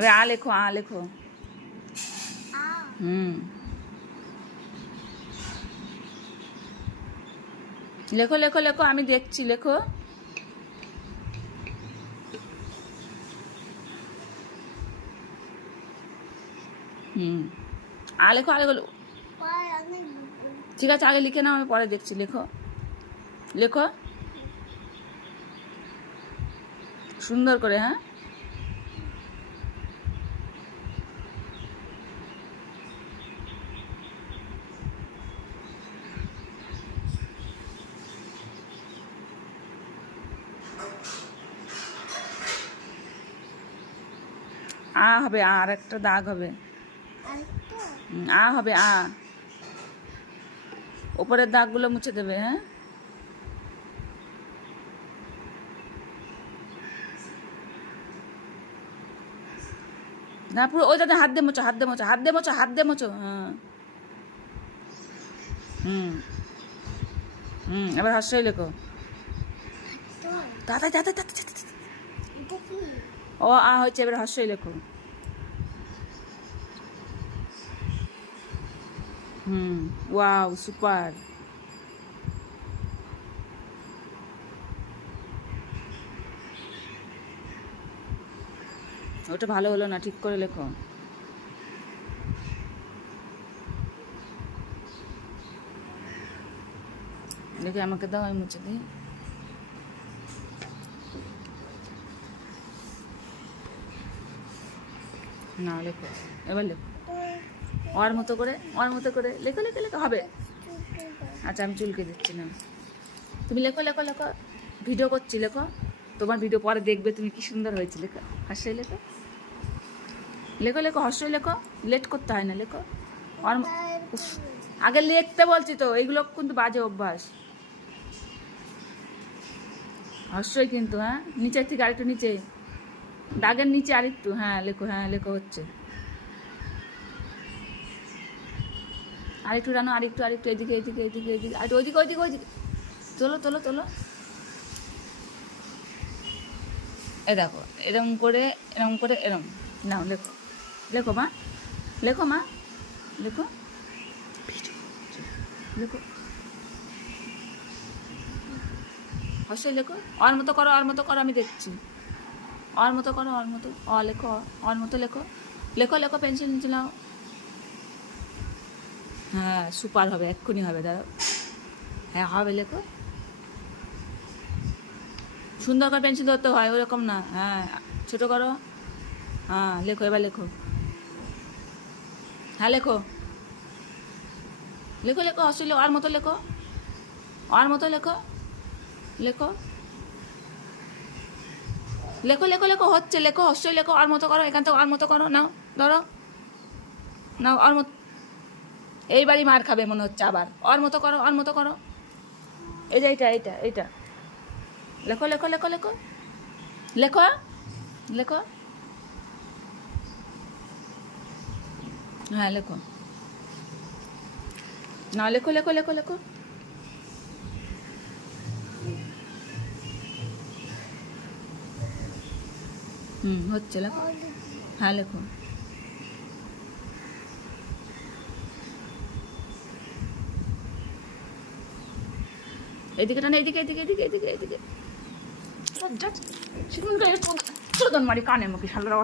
এবার আ লেখো, আ লেখো। লেখো লেখো লেখো, আমি দেখছি, লেখো। আ লেখো, আ লেখো। ঠিক আছে, আগে লিখে নাও, আমি পরে দেখছি। লেখো লেখো সুন্দর করে। হ্যাঁ, আ হবে, আর একটা দাগ হবে। আ হবে, আ। ওপরের দাগগুলো মুছে দেবে। হ্যাঁ, না পুরো ওইটাতে হাত দিয়ে মোছো, হাত দিয়ে মোছো, হাত দিয়ে মোছো, হাত দিয়ে মোছো। হ্যাঁ, এবার হর্ষই লেখো। তাড়াতাড়ি তাড়াতাড়ি তাড়াতাড়ি। ও আ হয়েছে, এবার হর্ষই লেখো। Wow, super. ওটা ভালো হলো না, ঠিক করে লেখো। দেখে আমাকে দাও, আমি মুছে দিই। না, লেখো, এবার লেখো। ওর মতো করে, ওর মতো করে লেখো, লেখো লেখো, হবে। আচ্ছা, আমি চুলকে দিচ্ছি না, তুমি লেখো লেখো লেখো। ভিডিও করছি, লেখো। তোমার ভিডিও পরে দেখবে তুমি, কি সুন্দর হয়েছে। লেখো, হাস্যই লেখো, লেখো লেখো, হাস্যই লেখো। লেট করতে হয় না, লেখো। আর আগে লিখতে বলছি তো, এইগুলো কিন্তু বাজে অভ্যাস। হাস্যই কিন্তু, হ্যাঁ, নিচের থেকে আরেকটু নিচে, দাগের নিচে আরেকটু। হ্যাঁ লেখো, হ্যাঁ লেখো, হচ্ছে। আরেকটু রানো, আরেকটু, আরেকটু, এদিকে এদিকে এদিকে এদিকে, আর ওইদিকে ওইদিকে ওইদিকে। তোলো তোলো তোলো। এ দেখো, এরম করে, এরম করে, এরম। নাও লেখো, লেখো মা, লেখো মা, লেখো, লেখো। অবশ্যই লেখো। ওর মতো করো, ওর মতো করো, আমি দেখছি। ওর মতো করো, ওর মতো। অ লেখো, ওর মতো লেখো, লেখো লেখো, পেন্সিল নিচে নাও। হ্যাঁ, সুপার হবে, এক্ষুনি হবে, দাঁড়াও। হ্যাঁ, হবে, লেখো। সুন্দর করে পেন্সিল ধরতে হয়, ওরকম না। হ্যাঁ, ছোটো করো। হ্যাঁ, লেখো, এবার লেখো। হ্যাঁ, লেখো লেখো লেখো, অশ্লীল, ওর মতো লেখো, ওর মতো লেখো, লেখো লেখো লেখো লেখো, হচ্ছে, লেখো, অবশ্যই লেখো। ওর মতো করো, এখান থেকে ওর মতো করো। নাও, ধরো, নাও, ওর মতো। এইবারই মার খাবে মনে হচ্ছে আবার। ওর মতো করো, ওর মতো করো। এই যে এইটা, এইটা, এইটা। লেখো লেখো লেখো লেখো, লেখো লেখো। হ্যাঁ, লেখো। না, লেখো লেখো লেখো লেখো। হচ্ছে, লেখো। হ্যাঁ, লেখো। এদিকে না, এদিকে এদিকে এদিকে এদিকে এদিকে। চোদন মারি কানের মুখে, শালারা।